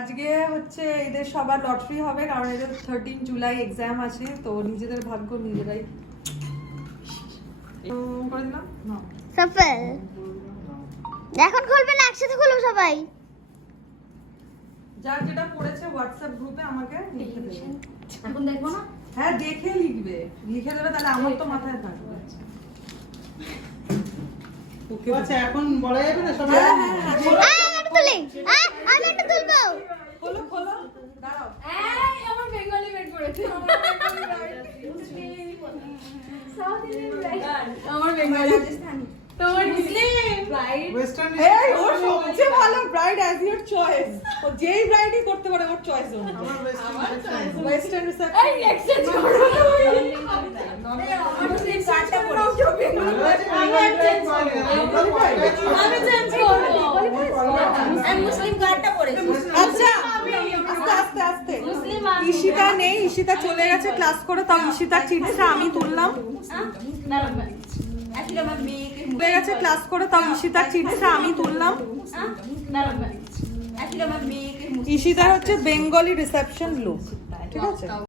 আজকে হচ্ছে এদের সবার লটারি হবে কারণ এদের 13 জুলাই এক্সাম আছে, তো নিজেদের ভাগ্য নিজেরাই করে দিলাম। সফল এখন খুলবে না, একসাথে খুলবো সবাই। যার যেটা পড়েছে হোয়াটসঅ্যাপ গ্রুপে আমাকে লিখে দেবে। এখন দেখবো না? হ্যাঁ দেখে লিখবে, লিখে দেবে তাহলে আমার তো মাথায় থাকবে। আচ্ছা এখন বলা যাবে না সবাই? হ্যাঁ হ্যাঁ হ্যাঁ আমি তুলি, আমি একটা তুলবো। খোলো খোলো, দাঁড়াও। এই আমার বেঙ্গলি বেড পড়েছে। South Indian bride. আমার বেঙ্গলি রাজস্থানি। তোমার মুসলিম ব্রাইড। ওয়েস্টার্ন এই ওর সবচেয়ে ভালো ব্রাইড অ্যাজ ইওর চয়েস। ও যেই ব্রাইডই করতে পারে ওর চয়েস অনুযায়ী। আমার ওয়েস্টার্ন ওয়েস্টার্ন রিসেপশন। এই এক্সচেঞ্জ করো। আমার মুসলিম কার্ডটা পড়েছে। আমি চেঞ্জ করব। আমি মুসলিম কার্ডটা পড়েছি। আচ্ছা আস্তে আস্তে আস্তে। মুসলিম ঈশিতা নেই, ঈশিতা চলে গেছে ক্লাস করে, তাও ঈশিতার চিঠিটা আমি তুললাম। আসলে আমার মেয়েকে চলে গেছে ক্লাস করে, তাও ঈশিতার চিঠিটা আমি তুললাম। আসলে আমার মেয়েকে ঈশিতার হচ্ছে বেঙ্গলি রিসেপশন লুক, ঠিক আছে?